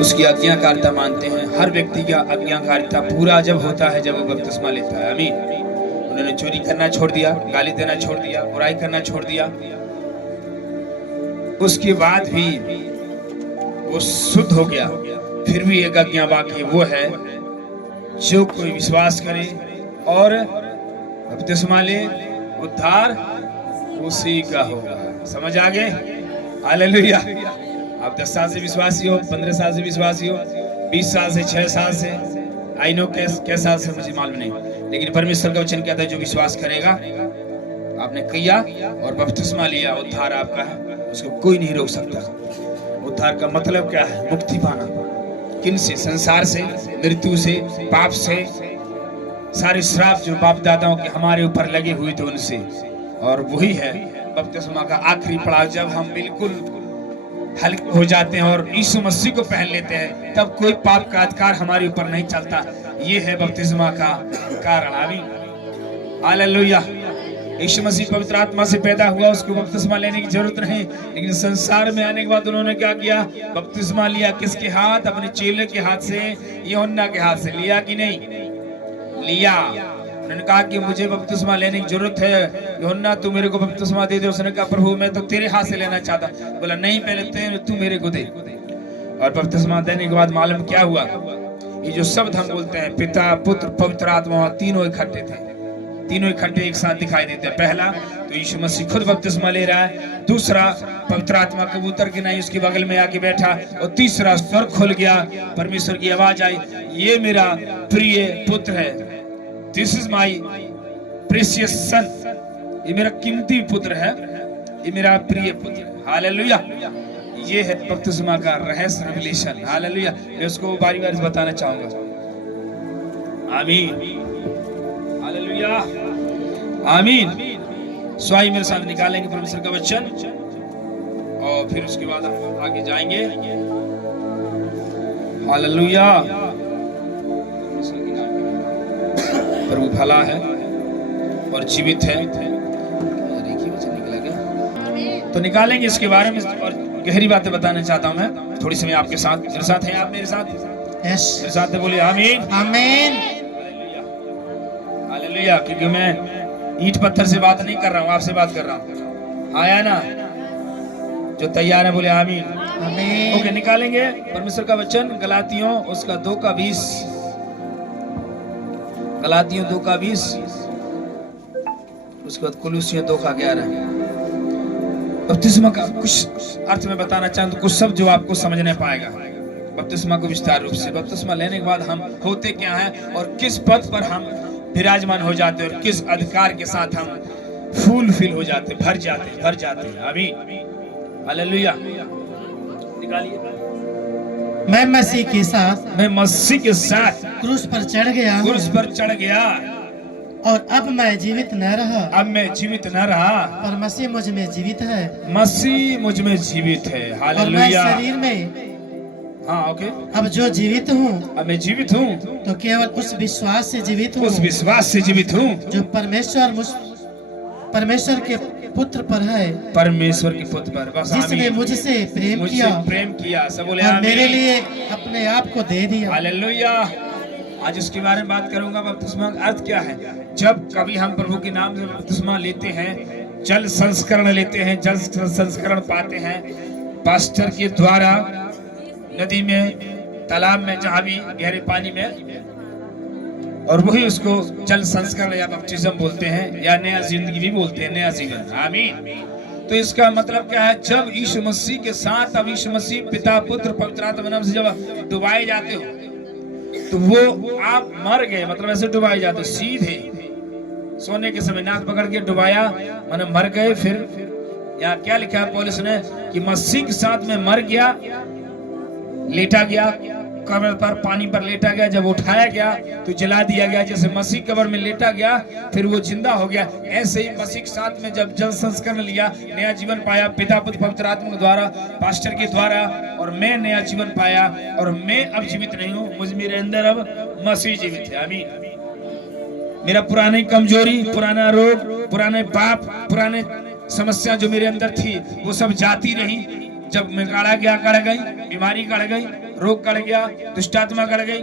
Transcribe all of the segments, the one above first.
उसकी आज्ञाकारिता मानते हैं। हर व्यक्ति का आज्ञाकारिता पूरा जब होता है जब वो बपतिस्मा लेता है। आमीन। उन्होंने चोरी करना छोड़ दिया, गाली देना छोड़ दिया, बुराई करना छोड़ दिया, उसके बाद भी वो शुद्ध हो गया। फिर भी एक आज्ञा बाकी, वो है जो कोई विश्वास करे और बपतिस्मा ले, उद्धार उसी का होगा। समझ आ गए? हालेलुया। आप 10 साल से विश्वासी हो, 15 साल से विश्वासी हो, 20 साल से, 6 साल से, आई नो कैसे साल से मुझे मालूम नहीं, लेकिन परमेश्वर का वचन कहता है जो विश्वास करेगा, आपने किया और बपतिस्मा लिया, उद्धार आपका है, उसको कोई नहीं रोक सकता। उद्धार का मतलब क्या है? मुक्ति पाना। किन से? संसार से, मृत्यु से, पाप से, सारे श्राप जो बाप दादाओं के हमारे ऊपर लगे हुए थे उनसे। और वही है बपतिस्मा का आखिरी पड़ाव। जब हम बिल्कुल हल्के हो जाते हैं और यीशु मसीह को पहन लेते हैं, तब कोई पाप का अधिकार हमारे ऊपर नहीं चलता। ये है बपतिस्मा का कारण। आमीन। हालेलुया। यीशु मसीह पवित्र आत्मा से पैदा हुआ, उसको बपतिस्मा लेने की जरूरत नहीं, लेकिन संसार में आने के बाद उन्होंने क्या किया? बपतिस्मा लिया। किसके हाथ? अपने चेले के हाथ से, यूहन्ना के हाथ से। लिया कि नहीं लिया? उन्होंने कहा कि मुझे बपतिस्मा लेने की जरूरत है, यूहन्ना तू मेरे को बपतिस्मा दे दे। उसने कहा प्रभु मैं तो तेरे हाथ से लेना चाहता। बोला नहीं, पहले तू मेरे को दे। और बपतिस्मा देने के बाद मालूम क्या हुआ? ये जो शब्द हम बोलते हैं, पिता, पुत्र, पवित्र आत्मा, तीनों इकट्ठे थे, तीनों इकट्ठे एक साथ दिखाई देते हैं। पहला तो यीशु मसीह खुद बपतिस्मा ले रहा है, दूसरा पवित्र आत्मा कबूतर की नहीं उसके बगल में आके बैठा, और तीसरा स्वर्ग खुल गया, परमेश्वर की आवाज आई, ये मेरा प्रिय पुत्र है, दिस इज माई प्रेशियस सन, ये मेरा कीमती पुत्र है, ये मेरा प्रिय पुत्र। हालेलुया। ये है बपतिस्मा का रहस्य, रिवलेशन। हालेलुया। मैं उसको बारी बारी बताना चाहूंगा। आमीन। हालेलुया। आमीन। स्वाई मेरे साथ निकालेंगे परमेश्वर का वचन और फिर उसके बाद हम आगे जाएंगे। हालेलुया। प्रभु भला है और जीवित है। तो निकालेंगे इसके बारे में और गहरी बातें बताना चाहता हूं मैं थोड़ी सी। मैं आपके साथ, मेरे साथ हैं आप? मेरे साथ? यस। मेरे साथ बोलिए आमीन। आमीन। हालेलुया। क्योंकि मैं ईंट पत्थर से बात नहीं कर रहा हूँ, आपसे बात कर रहा हूँ। आया ना? जो तैयार है बोले आमीन। आमीन। ओके, निकालेंगे परमेश्वर का वचन गलातियों उसका 2:20। गलातियों 2:20, उसके बाद कुलुसियों 2:11। बपतिस्मा का कुछ अर्थ में बताना चाहूँ तो कुछ शब्द जो आपको समझ नहीं पाएगा बपतिस्मा को विस्तार रूप से। बपतिस्मा लेने के बाद हम होते क्या हैं और किस पद पर हम विराजमान हो जाते हैं और किस अधिकार के साथ हम फुलफिल हो जाते, भर जाते हैं। आमीन। हालेलुया। निकालिए। मैं मसीह के साथ क्रूस पर चढ़ गया हूं, क्रूस पर चढ़ गया, और अब मैं जीवित न रहा, अब मैं जीवित न रहा, पर मसीह मुझ में जीवित है। मसीह मुझ में जीवित है। और मैं हालेलुया। शरीर में, हाँ ओके, अब जो जीवित हूँ अब मैं जीवित हूँ तो केवल उस विश्वास से जीवित हूँ उस विश्वास से जीवित हूँ जो परमेश्वर के पुत्र पर है, परमेश्वर के पुत्र पर। बस जिसने मुझसे प्रेम किया। सब बोले और मेरे आमीन। लिए अपने आप को दे दिया। हालेलुया। आज उसके बारे में बात करूंगा। बपतिस्मा का अर्थ क्या है? जब कभी हम प्रभु के नाम से बपतिस्मा लेते हैं, जल संस्करण लेते हैं, जल संस्करण पाते हैं पास्टर के द्वारा, नदी में, तालाब में, जहां भी गहरे पानी में, और वही उसको जल संस्करण या बपतिस्म बोलते हैं, या नया जिंदगी भी बोलते हैं, नया जीवन। आमीन। तो इसका मतलब क्या है? जब यीशु मसीह के साथ, अब यीशु मसीह पिता, पुत्र, पवित्र आत्मा नाम से जब डुबाए जाते हो तो वो आप मर गए, मतलब ऐसे डुबाए जाते सीधे सोने के समय नाक पकड़ के डुबाया, माने मर गए। फिर यहाँ क्या लिखा है पौलुस ने कि मसीह के साथ में मर गया, लेटा गया कब्र पर, पानी पर लेटा गया, जब उठाया गया तो जला दिया गया। जैसे मसीह कब्र में लेटा गया फिर वो जिंदा हो गया, ऐसे ही मसीह के साथ में जब जल संस्करण लिया, नया जीवन पाया पिता, पुत्र, पवित्र आत्मा के द्वारा, पास्टर के द्वारा, और मैं नया जीवन पाया, और मैं अब जीवित नहीं हूँ, मुझ मेरे अंदर अब मसीह जीवित है। आमीन। मेरा पुरानी कमजोरी, पुराना रोग, पुराने पाप, पुराने समस्या जो मेरे अंदर थी वो सब जाती रही। जब मैं काढ़ा गया, कढ़ गई, बीमारी गड़ गई, रोग गड़ गया, दुष्टात्मा गड़ गई।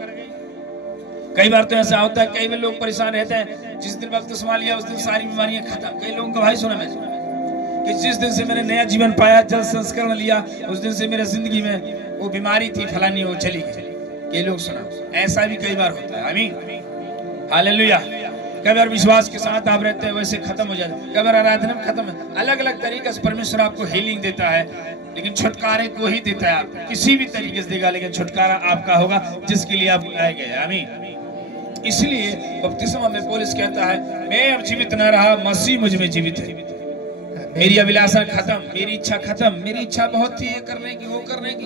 कई बार तो ऐसा होता है, कई बार लोग परेशान रहते हैं, जिस दिन बपतिस्मा लिया उस दिन सारी बीमारियां खत्म। कई लोगों का भाई सुना मैंने कि जिस दिन से मैंने नया जीवन पाया, जल संस्करण लिया, उस दिन से मेरे जिंदगी में वो बीमारी थी फलानी वो चली गई। ये लोग सुना, ऐसा भी कई बार होता है। आमीन, हालेलुया। कई बार विश्वास के साथ आप रहते हैं वैसे खत्म हो जाता है, कई बार आराधना में खत्म है। अलग अलग तरीके से परमेश्वर आपको हीलिंग देता है, लेकिन छुटकारे को ही देता है। आपको किसी भी तरीके से देगा, लेकिन छुटकारा आपका होगा जिसके लिए आप बुलाए गए। आमीन। इसलिए बपतिस्मा में पौलुस कहता है, मैं अब जीवित न रहा, मसीह मुझ में जीवित है। मेरी अभिलाषा खत्म, मेरी इच्छा खत्म। मेरी इच्छा बहुत थी ये करने की, वो करने की,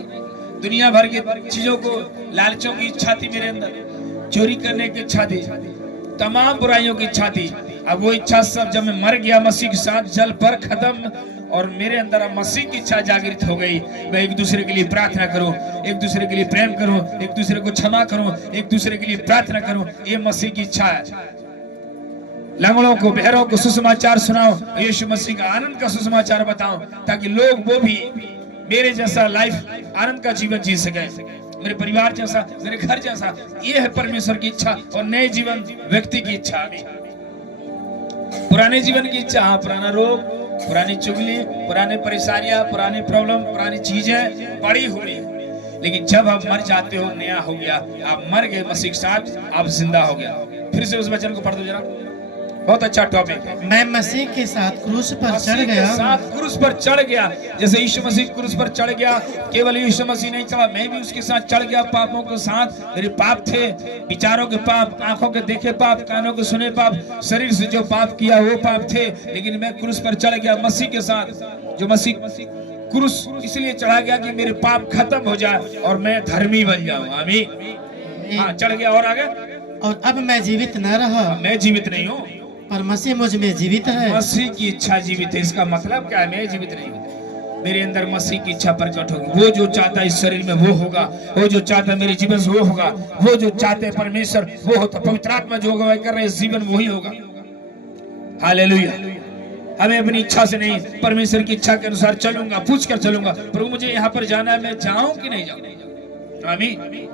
दुनिया भर की चीजों को, लालचों की इच्छा थी मेरे अंदर, चोरी करने की इच्छा थी, तमाम बुराइयों की इच्छा थी। अब वो इच्छा सब जब मैं मर गया मसीह के साथ, जल पर खत्म, और मेरे अंदर अब मसीह की इच्छा जागृत हो गई। मैं एक दूसरे के लिए प्रार्थना करूं, एक दूसरे के लिए प्रेम करूं, एक दूसरे को क्षमा करूं, एक दूसरे के लिए प्रार्थना करूं, ये मसीह की इच्छा है। लंगड़ों को, बहरों को सुसमाचार सुनाओ, यीशु मसीह का आनंद का सुसमाचार बताओ, ताकि लोग वो भी मेरे जैसा लाइफ आनंद का जीवन जी सके, मेरे परिवार जैसा, मेरे घर जैसा। ये है परमेश्वर की इच्छा और नए जीवन व्यक्ति की इच्छा। पुराने जीवन की इच्छा, हाँ, पुराना रोग, पुरानी चुगली, पुराने परेशानियां, पुरानी प्रॉब्लम, पुरानी चीजें पड़ी हुई है। लेकिन जब आप मर जाते हो, नया हो गया, आप मर गए मसीह के साथ, आप जिंदा हो गया। फिर से उस वचन को पढ़ दो जरा, बहुत अच्छा टॉपिक है। मैं मसीह के साथ क्रूस पर चढ़ गया, साथ क्रूस पर चढ़ गया। जैसे यीशु मसीह क्रूस पर चढ़ गया, केवल यीशु मसीह नहीं चढ़ा, मैं भी उसके साथ चढ़ गया पापों के साथ। मेरे पाप थे, विचारों के पाप, आंखों के देखे पाप, कानों के सुने पाप, शरीर से जो पाप किया वो पाप थे, लेकिन मैं क्रूस पर चढ़ गया मसीह के साथ। जो मसीह क्रूस इसलिए चढ़ा गया कि मेरे पाप खत्म हो जाए और मैं धर्मी बन जाऊं। आमीन। हाँ, चढ़ गया। और आगे, और अब मैं जीवित न रहा, मैं जीवित नहीं हूँ, पर मसीह मुझ में जीवित है। मसीह की इच्छा जीवित है। इसका मतलब क्या है? मैं जीवित नहीं हूँ, मेरे अंदर मसीह की इच्छा प्रकट होगी। वो जो चाहता है इस शरीर में वो होगा, वो जो चाहता है मेरे जीवन से वो होगा, वो जो चाहते हैं परमेश्वर वो होता, पवित्र आत्मा जो होगा कर रहे जीवन वही होगा। हालेलुया। हमें अपनी इच्छा से नहीं, परमेश्वर की इच्छा के अनुसार चलूंगा, पूछ कर चलूंगा, प्रभु मुझे यहाँ पर जाना है, मैं जाऊं कि नहीं जाऊं। आमीन।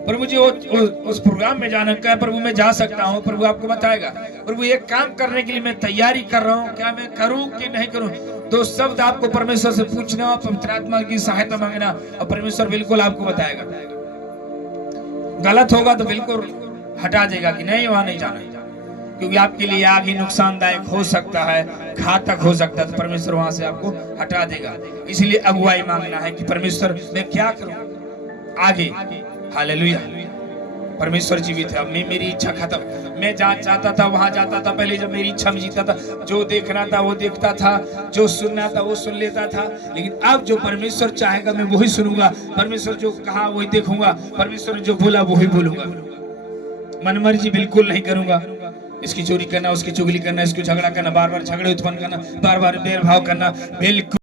प्रभु मुझे उस प्रोग्राम में जाना है, प्रभु मैं जा सकता हूँ, प्रभु आपको बताएगा। प्रभु एक काम करने के लिए मैं तैयारी कर रहा हूँ, क्या मैं करूँ कि नहीं करूँ। दो शब्द आपको परमेश्वर से पूछना, पवित्र आत्मा की सहायता मांगना, और परमेश्वर बिल्कुल आपको बताएगा। गलत होगा तो बिल्कुल हटा देगा कि नहीं, वहां नहीं जाना, क्योंकि आपके लिए आगे नुकसानदायक हो सकता है, घातक हो सकता है, तो परमेश्वर वहां से आपको हटा देगा। इसलिए अगुवाई मांगना है कि परमेश्वर मैं क्या करूं आगे। हालेलुया। परमेश्वर जीवित है। अब मेरी इच्छा खत्म। मैं जहाँ चाहता था वहां जाता था, पहले जब मेरी इच्छा में जीता था, जो देखना था वो देखता था, जो सुनना था वो सुन लेता था। लेकिन अब जो परमेश्वर चाहेगा मैं वही सुनूंगा, परमेश्वर जो कहा वही देखूंगा, परमेश्वर जो बोला वही बोलूंगा। मनमर्जी बिल्कुल नहीं करूंगा। इसकी चोरी करना, उसकी चुगली करना, इसको झगड़ा करना, बार बार झगड़े उत्पन्न करना, बार बार भेदभाव करना, बिल्कुल